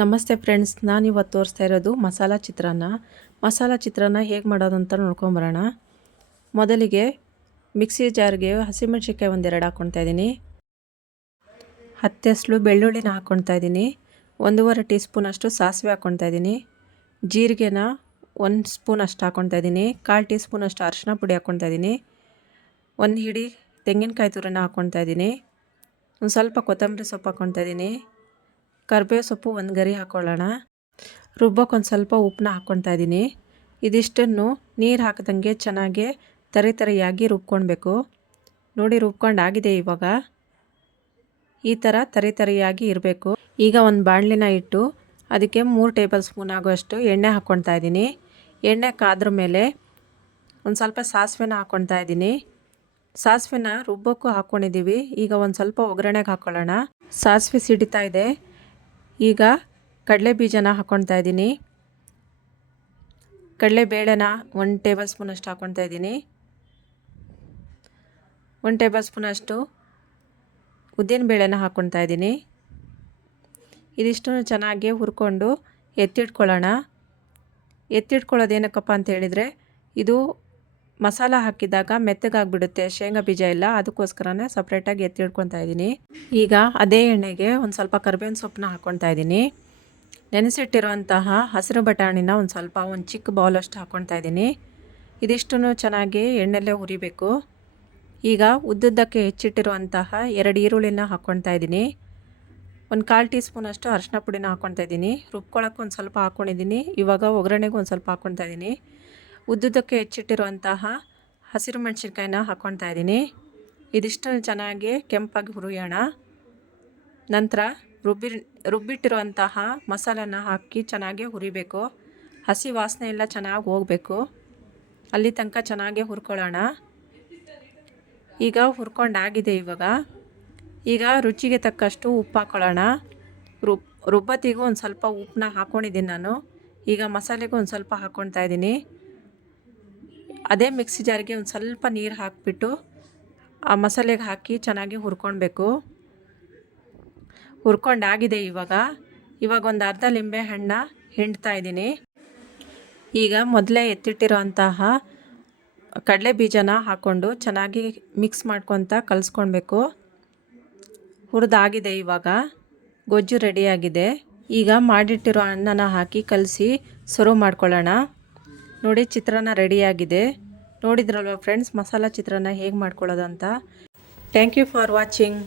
ನಮಸ್ತೆ ಫ್ರೆಂಡ್ಸ್, ನಾನು ಇವತ್ತು ತೋರಿಸ್ತಾ ಇರೋದು ಮಸಾಲ ಚಿತ್ರಾನ್ನ. ಮಸಾಲ ಚಿತ್ರಾನ್ನ ಹೇಗೆ ಮಾಡೋದು ಅಂತ ನೋಡ್ಕೊಂಬರೋಣ ಮೊದಲಿಗೆ ಮಿಕ್ಸಿ ಜಾರ್ಗೆ ಹಸಿಮೆಣ್ಸಿನ್ಕಾಯಿ ಒಂದೆರಡು ಹಾಕ್ಕೊಳ್ತಾ ಇದ್ದೀನಿ. ಹತ್ತೆಸ್ಲು ಬೆಳ್ಳುಳ್ಳಿನ ಹಾಕ್ಕೊಳ್ತಾ ಇದ್ದೀನಿ. ಒಂದೂವರೆ ಟೀ ಸ್ಪೂನಷ್ಟು ಸಾಸಿವೆ ಹಾಕ್ಕೊಳ್ತಾ ಇದ್ದೀನಿ. ಜೀರಿಗೆನ ಒಂದು ಸ್ಪೂನ್ ಅಷ್ಟು ಹಾಕ್ಕೊಳ್ತಾ ಇದ್ದೀನಿ. ಕಾಲು ಟೀ ಸ್ಪೂನಷ್ಟು ಅರಿಶಿನ ಪುಡಿ ಹಾಕ್ಕೊಳ್ತಾ ಇದ್ದೀನಿ. ಒಂದು ಹಿಡಿ ತೆಂಗಿನಕಾಯಿ ತುರನ್ನ ಹಾಕ್ಕೊಳ್ತಾ ಇದ್ದೀನಿ. ಒಂದು ಸ್ವಲ್ಪ ಕೊತ್ತಂಬರಿ ಸೊಪ್ಪು ಹಾಕ್ಕೊಳ್ತಾ ಇದ್ದೀನಿ. ಕರಿಬೇವು ಸೊಪ್ಪು ಒಂದು ಗರಿ ಹಾಕ್ಕೊಳ್ಳೋಣ ರುಬ್ಬಕ್ಕೆ ಒಂದು ಸ್ವಲ್ಪ ಉಪ್ಪನ್ನ ಹಾಕ್ಕೊತಾ ಇದ್ದೀನಿ ಇದಿಷ್ಟನ್ನು ನೀರು ಹಾಕದಂಗೆ ಚೆನ್ನಾಗಿ ತರಿ ತರಿಯಾಗಿ ರುಬ್ಕೊಳ್ಬೇಕು. ನೋಡಿ ರುಬ್ಕೊಂಡು ಆಗಿದೆ ಇವಾಗ. ಈ ಥರ ತರಿ ತರಿಯಾಗಿ ಇರಬೇಕು. ಈಗ ಒಂದು ಬಾಣಲಿನ ಇಟ್ಟು ಅದಕ್ಕೆ ಮೂರು ಟೇಬಲ್ ಸ್ಪೂನ್ ಆಗುವಷ್ಟು ಎಣ್ಣೆ ಹಾಕ್ಕೊಳ್ತಾ ಇದ್ದೀನಿ ಎಣ್ಣೆ ಕಾದ್ರ ಮೇಲೆ ಒಂದು ಸ್ವಲ್ಪ ಸಾಸಿವೆನ ಹಾಕ್ಕೊಳ್ತಾ ಇದ್ದೀನಿ ಸಾಸಿವೆನ ರುಬ್ಬೋಕ್ಕೂ ಹಾಕ್ಕೊಂಡಿದ್ದೀವಿ ಈಗ ಒಂದು ಸ್ವಲ್ಪ ಒಗ್ಗರಣೆಗೆ ಹಾಕ್ಕೊಳ್ಳೋಣ ಸಾಸಿವೆ ಸಿಡಿತಾ ಇದೆ. ಈಗ ಕಡಲೆ ಬೀಜನ ಹಾಕ್ಕೊಳ್ತಾ ಇದ್ದೀನಿ. ಕಡಲೆ ಬೇಳೆನ ಒನ್ ಟೇಬಲ್ ಸ್ಪೂನಷ್ಟು ಹಾಕ್ಕೊಳ್ತಾ ಇದ್ದೀನಿ. ಒನ್ ಟೇಬಲ್ ಸ್ಪೂನಷ್ಟು ಉದ್ದಿನ ಬೇಳೆನ ಹಾಕ್ಕೊಳ್ತಾ ಇದ್ದೀನಿ. ಇದಿಷ್ಟು ಚೆನ್ನಾಗಿ ಹುರ್ಕೊಂಡು ಎತ್ತಿಟ್ಕೊಳ್ಳೋಣ. ಎತ್ತಿಟ್ಕೊಳ್ಳೋದೇನಕ್ಕಪ್ಪ ಅಂತ ಹೇಳಿದರೆ ಇದು ಮಸಾಲ ಹಾಕಿದಾಗ ಮೆತ್ತಗಾಗ್ಬಿಡುತ್ತೆ. ಶೇಂಗಾ ಬೀಜ ಎಲ್ಲ ಅದಕ್ಕೋಸ್ಕರನೇ ಸಪ್ರೇಟಾಗಿ ಎತ್ತಿಡ್ಕೊತಾ ಇದ್ದೀನಿ. ಈಗ ಅದೇ ಎಣ್ಣೆಗೆ ಒಂದು ಸ್ವಲ್ಪ ಕರ್ಬೇವಿನ ಸೊಪ್ಪನ್ನ ಹಾಕ್ಕೊತಾ ಇದ್ದೀನಿ. ನೆನೆಸಿಟ್ಟಿರುವಂತಹ ಹಸಿರು ಬಟಾಣಿನ ಒಂದು ಸ್ವಲ್ಪ ಒಂದು ಚಿಕ್ಕ ಬೌಲಷ್ಟು ಹಾಕ್ಕೊತಾ ಇದ್ದೀನಿ. ಇದಿಷ್ಟು ಚೆನ್ನಾಗಿ ಎಣ್ಣೆಲ್ಲೇ ಹುರಿಬೇಕು. ಈಗ ಉದ್ದುದ್ದಕ್ಕೆ ಹೆಚ್ಚಿಟ್ಟಿರುವಂತಹ ಎರಡು ಈರುಳ್ಳಿನ ಹಾಕ್ಕೊತಾ ಇದ್ದೀನಿ. ಒಂದು ಕಾಲು ಟೀ ಸ್ಪೂನಷ್ಟು ಅರಶಿನ ಪುಡಿನ ಹಾಕ್ಕೊತಾ ಇದ್ದೀನಿ. ರುಬ್ಕೊಳಕ್ಕೆ ಒಂದು ಸ್ವಲ್ಪ ಹಾಕ್ಕೊಂಡಿದ್ದೀನಿ ಇವಾಗ ಒಗ್ಗರಣೆಗೂ ಒಂದು ಸ್ವಲ್ಪ ಹಾಕ್ಕೊತಾ ಇದ್ದೀನಿ. ಉದ್ದುದಕ್ಕೆ ಹೆಚ್ಚಿಟ್ಟಿರುವಂತಹ ಹಸಿರು ಮೆಣಸಿನ್ಕಾಯಿನ ಹಾಕ್ಕೊಳ್ತಾ ಇದ್ದೀನಿ. ಇದಿಷ್ಟು ಚೆನ್ನಾಗಿ ಕೆಂಪಾಗಿ ಹುರಿಯೋಣ. ನಂತರ ರುಬ್ಬಿ, ರುಬ್ಬಿಟ್ಟಿರುವಂತಹ ಮಸಾಲನ ಹಾಕಿ ಚೆನ್ನಾಗಿ ಹುರಿಬೇಕು. ಹಸಿ ವಾಸನೆ ಎಲ್ಲ ಚೆನ್ನಾಗಿ ಹೋಗಬೇಕು. ಅಲ್ಲಿ ತನಕ ಚೆನ್ನಾಗಿ ಹುರ್ಕೊಳ್ಳೋಣ. ಈಗ ಹುರ್ಕೊಂಡಾಗಿದೆ ಇವಾಗ. ಈಗ ರುಚಿಗೆ ತಕ್ಕಷ್ಟು ಉಪ್ಪು ಹಾಕ್ಕೊಳ್ಳೋಣ ರುಬ್, ರುಬ್ಬತ್ತಿಗೂ ಒಂದು ಸ್ವಲ್ಪ ಉಪ್ಪನ್ನ ಹಾಕ್ಕೊಂಡಿದ್ದೀನಿ ನಾನು. ಈಗ ಮಸಾಲೆಗೂ ಒಂದು ಸ್ವಲ್ಪ ಹಾಕ್ಕೊಳ್ತಾ ಇದ್ದೀನಿ. ಅದೇ ಮಿಕ್ಸಿ ಜಾರಿಗೆ ಒಂದು ಸ್ವಲ್ಪ ನೀರು ಹಾಕಿಬಿಟ್ಟು ಆ ಮಸಾಲೆಗೆ ಹಾಕಿ ಚೆನ್ನಾಗಿ ಹುರ್ಕೊಳ್ಬೇಕು. ಹುರ್ಕೊಂಡಾಗಿದೆ ಇವಾಗ. ಇವಾಗ ಒಂದು ಅರ್ಧ ಲಿಂಬೆ ಹಣ್ಣ ಹಿಂಡ್ತಾ ಇದ್ದೀನಿ. ಈಗ ಮೊದಲೇ ಎತ್ತಿಟ್ಟಿರೋ ಅಂತಹ ಕಡಲೆ ಬೀಜನ ಹಾಕ್ಕೊಂಡು ಚೆನ್ನಾಗಿ ಮಿಕ್ಸ್ ಮಾಡ್ಕೊತ ಕಲಿಸ್ಕೊಳ್ಬೇಕು. ಹುರಿದಾಗಿದೆ ಇವಾಗ. ಗೊಜ್ಜು ರೆಡಿಯಾಗಿದೆ. ಈಗ ಮಾಡಿಟ್ಟಿರೋ ಅನ್ನನ ಹಾಕಿ ಕಲಸಿ, ಸರ್ವ್ ಮಾಡ್ಕೊಳ್ಳೋಣ. ನೋಡಿ ಚಿತ್ರಾನ್ನ ರೆಡಿಯಾಗಿದೆ. ನೋಡಿದ್ರಲ್ವ ಫ್ರೆಂಡ್ಸ್ ಮಸಾಲ ಚಿತ್ರಾನ್ನ ಹೇಗೆ ಮಾಡ್ಕೊಳ್ಳೋದು ಅಂತ. Thank you for watching